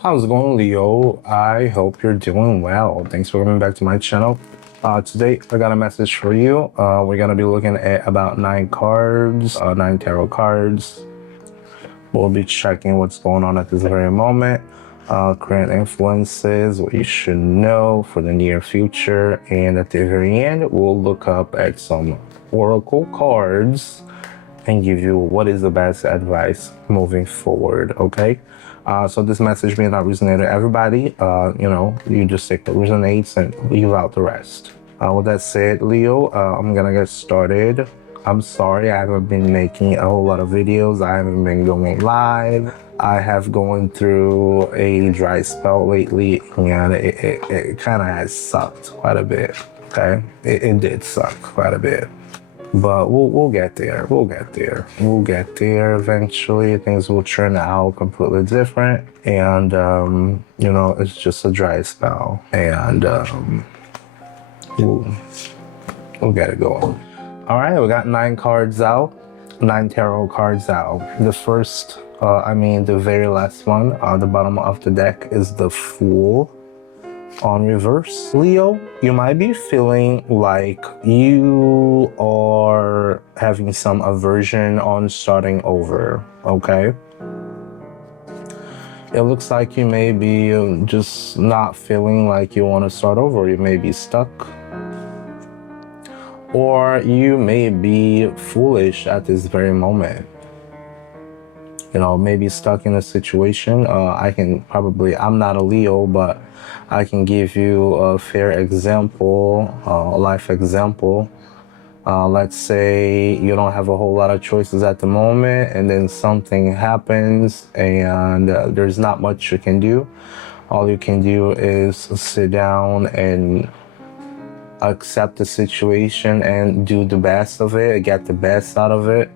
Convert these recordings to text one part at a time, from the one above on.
How's it going, Leo? I hope you're doing well. Thanks for coming back to my channel. Today, I got a message for you. We're going to be looking at about 9 tarot cards. We'll be checking what's going on at this very moment, current influences, what you should know for the near future, and at the very end, we'll look up at some oracle cards and give you what is the best advice moving forward, okay? So this message may not resonate to everybody. You just take what resonates and leave out the rest. With that said, Leo, I'm gonna get started. I'm sorry I haven't been making a whole lot of videos. I haven't been going live. I have gone through a dry spell lately, and it kind of has sucked quite a bit, okay? It did suck quite a bit. But we'll get there. We'll get there eventually. Things will turn out completely different. And, it's just a dry spell. And we'll get it going. All right, we got 9 cards out. 9 tarot cards out. The first, the very last one, the bottom of the deck is the Fool on reverse. Leo, you might be feeling like you are having some aversion on starting over, okay? It looks like you may be just not feeling like you want to start over. You may be stuck. Or you may be foolish at this very moment. Maybe stuck in a situation. I'm not a Leo, but I can give you a fair example, a life example. Let's say you don't have a whole lot of choices at the moment, and then something happens, and there's not much you can do. All you can do is sit down and accept the situation and do the best of it, get the best out of it.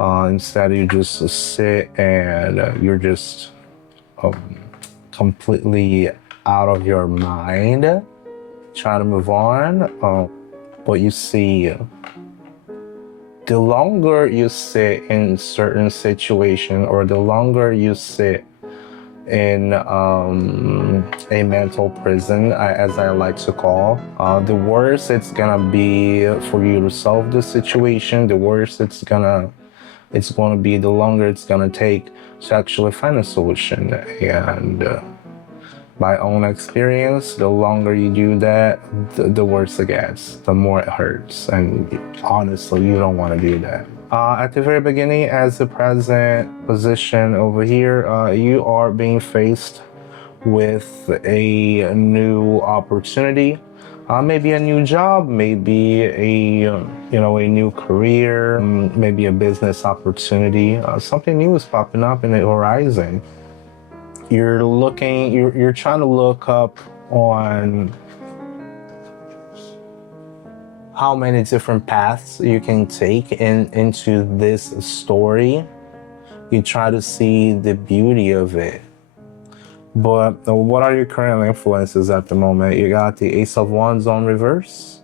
Instead, you just sit and you're just completely out of your mind, trying to move on. But you see, the longer you sit in certain situation, or the longer you sit in a mental prison, as I like to call, the worse it's gonna be for you to solve the situation. The worse it's gonna be, the longer it's gonna take to actually find a solution. And by own experience, the longer you do that, the worse it gets, the more it hurts. And honestly, you don't want to do that. At the very beginning, as the present position over here, you are being faced with a new opportunity. Maybe a new job, maybe a new career, maybe a business opportunity. Something new is popping up in the horizon. You're trying to look up on how many different paths you can take into this story. You try to see the beauty of it. But what are your current influences at the moment? You got the Ace of Wands on reverse.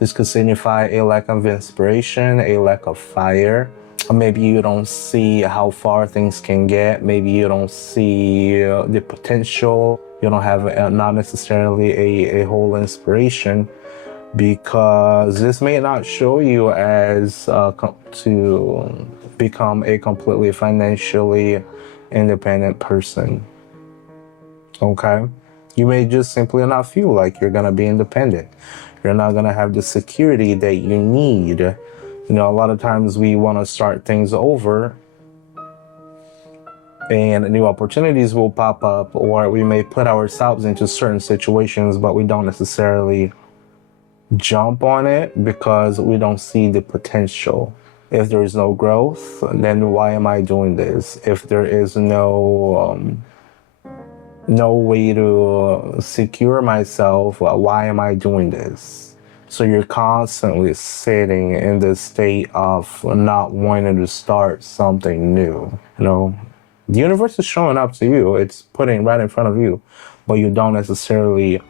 This could signify a lack of inspiration, a lack of fire. Maybe you don't see how far things can get. Maybe you don't see the potential. You don't have not necessarily a whole inspiration, because this may not show you as to become a completely financially independent person. Okay, you may just simply not feel like you're gonna be independent. You're not gonna have the security that you need. A lot of times we want to start things over, and new opportunities will pop up, or we may put ourselves into certain situations, but we don't necessarily jump on it because we don't see the potential. If there is no growth, then why am I doing this? If there is no way to secure myself, why am I doing this? So you're constantly sitting in this state of not wanting to start something new. The universe is showing up to you. It's putting right in front of you, but you don't necessarily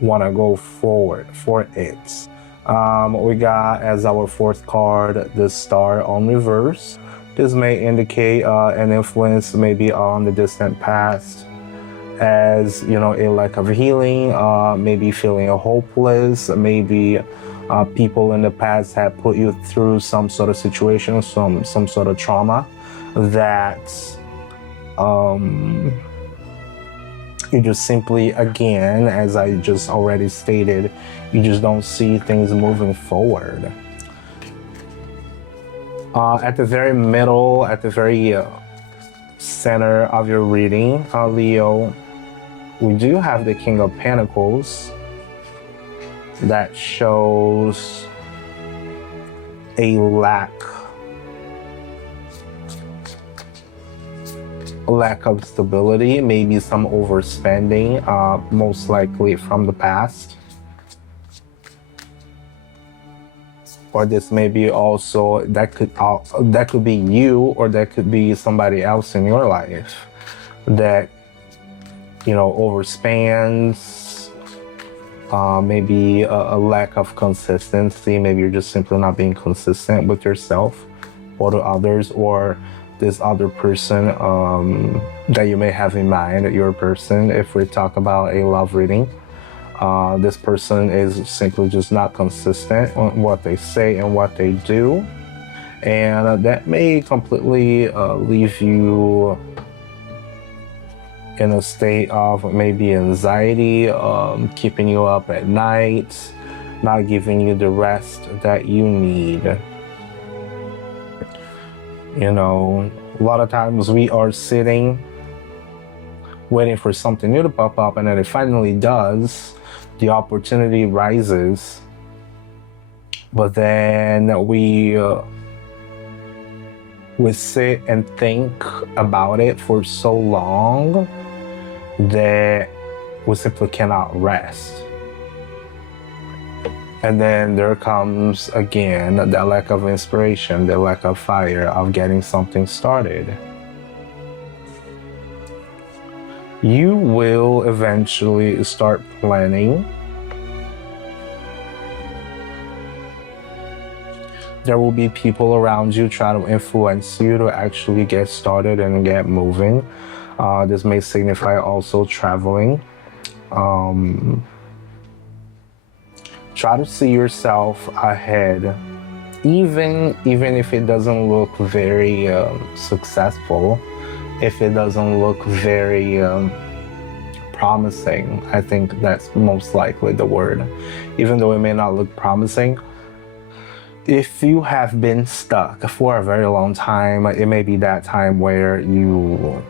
want to go forward for it. We got as our 4th card, the Star on reverse. This may indicate an influence maybe on the distant past. as, you know, a lack of healing, maybe feeling hopeless, maybe people in the past have put you through some sort of situation, some sort of trauma that you just simply, again, as I just already stated, you just don't see things moving forward. At the very middle, at the very center of your reading, Leo, we do have the King of Pentacles that shows a lack of stability, maybe some overspending, most likely from the past. Or this may be also, that could be you, or that could be somebody else in your life that, you know, overspends, maybe a lack of consistency. Maybe you're just simply not being consistent with yourself or to others, or this other person that you may have in mind, your person, if we talk about a love reading. This person is simply just not consistent on what they say and what they do. And that may completely leave you in a state of maybe anxiety, keeping you up at night, not giving you the rest that you need. You know, a lot of times we are sitting, waiting for something new to pop up, and then it finally does. The opportunity rises, but then we sit and think about it for so long that we simply cannot rest. And then there comes again that lack of inspiration, the lack of fire of getting something started. You will eventually start planning. There will be people around you trying to influence you to actually get started and get moving. This may signify also traveling. Try to see yourself ahead, even if it doesn't look very successful. If it doesn't look very promising, I think that's most likely the word. Even though it may not look promising, if you have been stuck for a very long time, it may be that time where you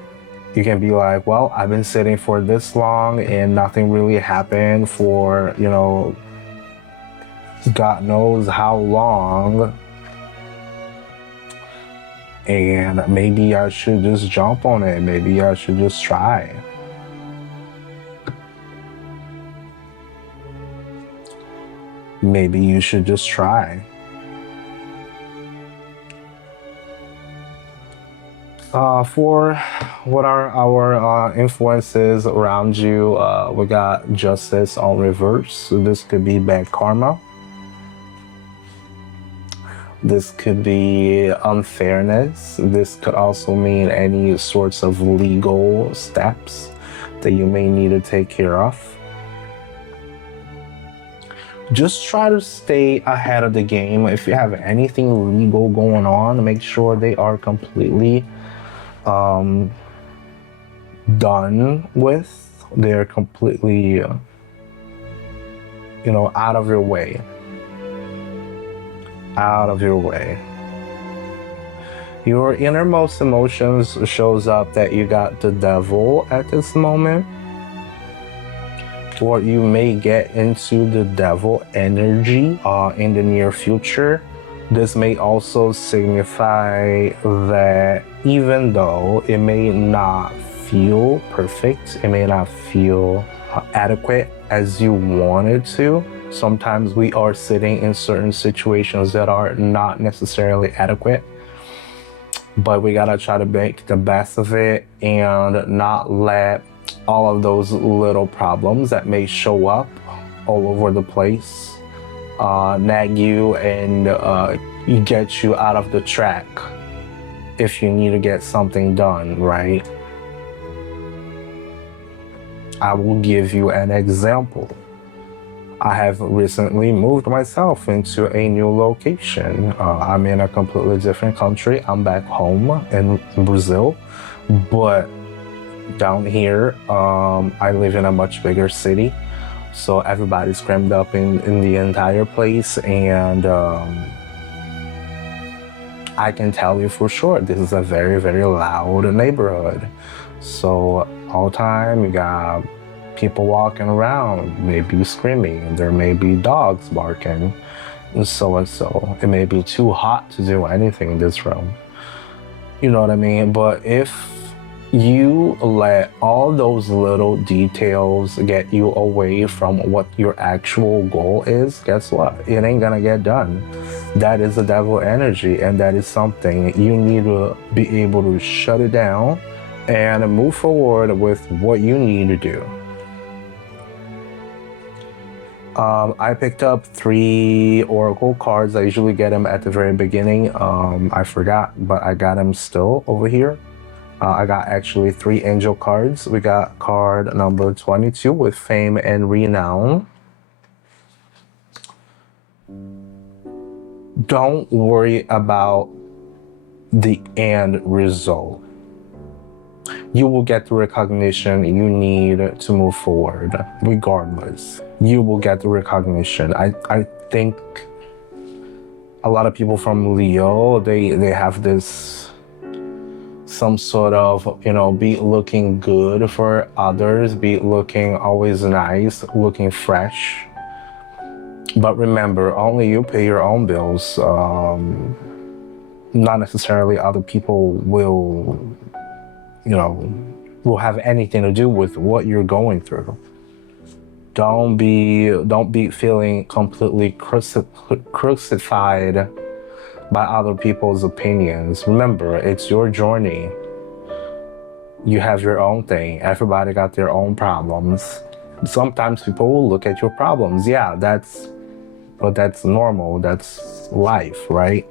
can be like, well, I've been sitting for this long and nothing really happened for, you know, God knows how long. And maybe I should just jump on it. Maybe I should just try. Maybe you should just try. For what are our influences around you, we got Justice on reverse. So this could be bad karma. This could be unfairness. This could also mean any sorts of legal steps that you may need to take care of. Just try to stay ahead of the game. If you have anything legal going on, make sure they are completely done with. They're completely, you know, out of your way. Out of your way. Your innermost emotions shows up that you got the devil at this moment, or you may get into the devil energy in the near future. This may also signify that even though it may not feel perfect, it may not feel adequate as you wanted to, sometimes we are sitting in certain situations that are not necessarily adequate, but we gotta try to make the best of it and not let all of those little problems that may show up all over the place nag you and get you out of the track if you need to get something done, right? I will give you an example. I have recently moved myself into a new location. I'm in a completely different country. I'm back home in Brazil, but down here, I live in a much bigger city. So everybody's crammed up in the entire place, and I can tell you for sure this is a very, very loud neighborhood. So all the time you got people walking around, maybe screaming, there may be dogs barking, and so and so. It may be too hot to do anything in this room. You know what I mean? But if you let all those little details get you away from what your actual goal is, guess what? It ain't gonna get done. That is the devil energy, and that is something you need to be able to shut it down and move forward with what you need to do. I picked up 3 oracle cards. I usually get them at the very beginning. I forgot, but I got them still over here. I got actually 3 angel cards. We got card number 22 with fame and renown. Don't worry about the end result. You will get the recognition you need to move forward, regardless. You will get the recognition. I think a lot of people from Leo, they have this some sort of, be looking good for others, be looking always nice, looking fresh. But remember, only you pay your own bills. Not necessarily other people will have anything to do with what you're going through. Don't be feeling completely crucified by other people's opinions. Remember, it's your journey. You have your own thing. Everybody got their own problems. Sometimes people will look at your problems. Yeah, that's normal. That's life, right?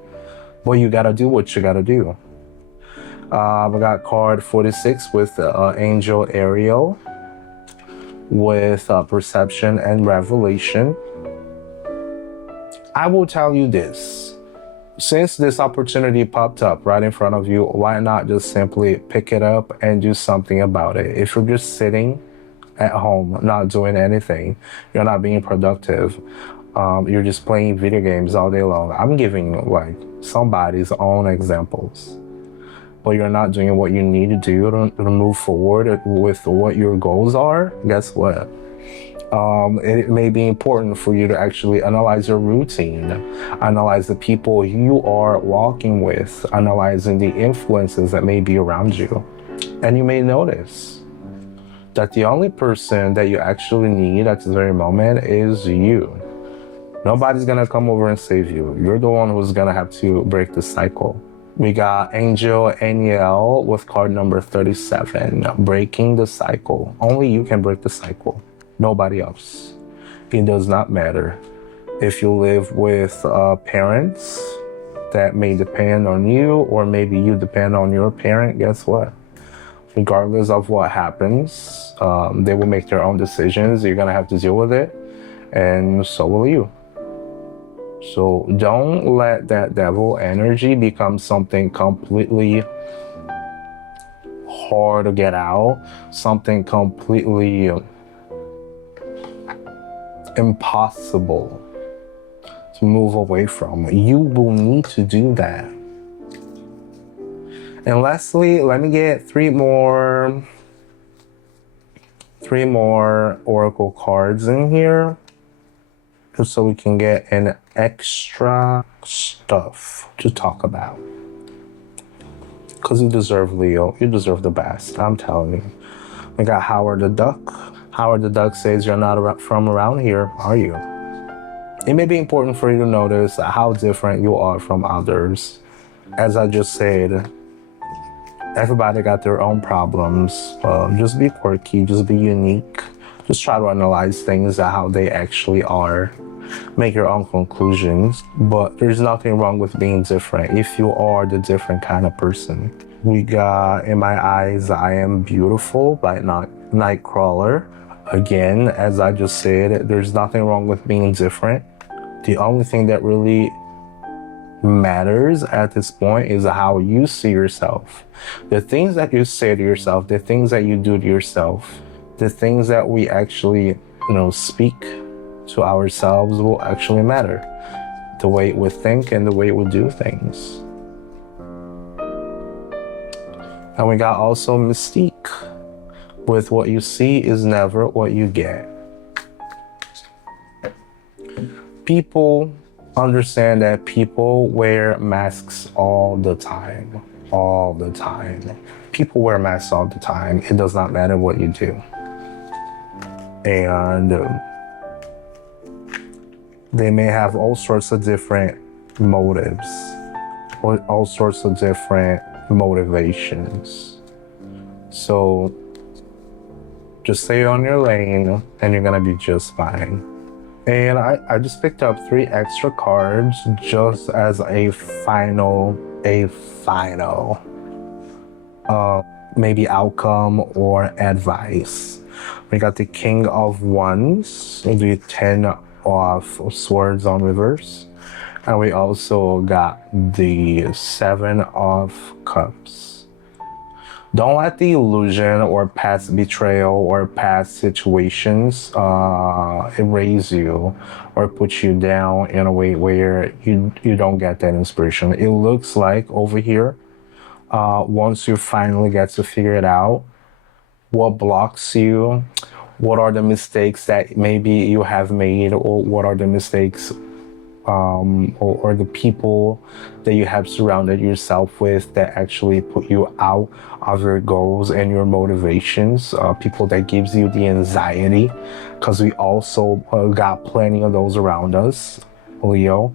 But you gotta do what you gotta do. We got card 46 with Angel Ariel with perception and revelation. I will tell you this. Since this opportunity popped up right in front of you, why not just simply pick it up and do something about it? If you're just sitting at home, not doing anything, you're not being productive, you're just playing video games all day long. I'm giving somebody's own examples. But you're not doing what you need to do to move forward with what your goals are, guess what? It may be important for you to actually analyze your routine, analyze the people you are walking with, analyzing the influences that may be around you. And you may notice that the only person that you actually need at this very moment is you. Nobody's gonna come over and save you. You're the one who's gonna have to break the cycle. We got Angel Aniel with card number 37, breaking the cycle. Only you can break the cycle, nobody else. It does not matter. If you live with parents that may depend on you, or maybe you depend on your parent, guess what? Regardless of what happens, they will make their own decisions. You're gonna have to deal with it, and so will you. So don't let that devil energy become something completely hard to get out, something completely impossible to move away from. You will need to do that. And lastly, let me get three more oracle cards in here, just so we can get an extra stuff to talk about. Because you deserve, Leo. You deserve the best. I'm telling you. We got Howard the Duck. Howard the Duck says, you're not from around here, are you? It may be important for you to notice how different you are from others. As I just said, everybody got their own problems. Just be quirky, just be unique. Just try to analyze things how they actually are. Make your own conclusions. But there's nothing wrong with being different if you are the different kind of person. We got, in my eyes, I am beautiful, but not Nightcrawler. Again, as I just said, there's nothing wrong with being different. The only thing that really matters at this point is how you see yourself. The things that you say to yourself, the things that you do to yourself, the things that we actually, speak to ourselves will actually matter. The way we think and the way we do things. And we got also Mystique. With what you see is never what you get. People understand that people wear masks all the time. All the time. People wear masks all the time. It does not matter what you do. And they may have all sorts of different motives, or all sorts of different motivations. So just stay on your lane and you're gonna be just fine. And I just picked up 3 extra cards just as a final, maybe outcome or advice. We got the King of Wands, the 10 of Swords on reverse. And we also got the 7 of Cups. Don't let the illusion or past betrayal or past situations erase you or put you down in a way where you don't get that inspiration. It looks like over here, once you finally get to figure it out, what blocks you, what are the mistakes that maybe you have made, or what are the mistakes or the people that you have surrounded yourself with that actually put you out of your goals and your motivations, people that gives you the anxiety, because we also got plenty of those around us, Leo.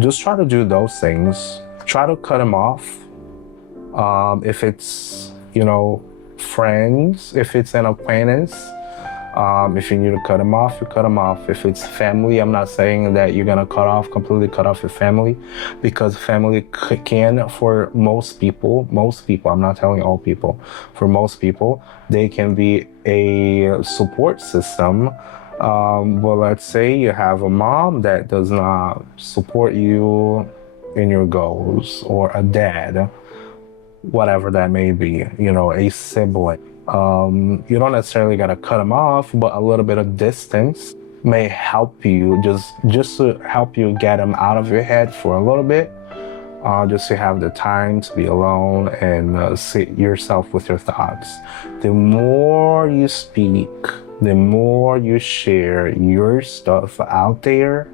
Just try to do those things. Try to cut them off. If it's, friends, if it's an acquaintance, if you need to cut them off, you cut them off. If it's family, I'm not saying that you're gonna completely cut off your family, because family can, for most people, I'm not telling all people, for most people, they can be a support system. But let's say you have a mom that does not support you in your goals, or a dad, whatever that may be, a sibling. You don't necessarily gotta cut them off, but a little bit of distance may help you, just to help you get them out of your head for a little bit, just to have the time to be alone and sit yourself with your thoughts. The more you speak, the more you share your stuff out there,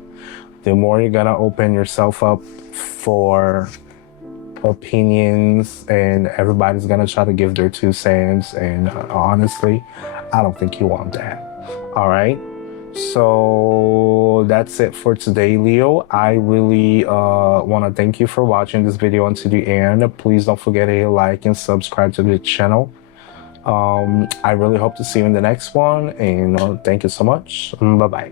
the more you're gonna open yourself up for opinions, and everybody's gonna try to give their 2 cents, and honestly, I don't think you want that. All right, so that's it for today, Leo. I really want to thank you for watching this video until the end. Please don't forget to like and subscribe to the channel. I really hope to see you in the next one, and thank you so much. Bye bye.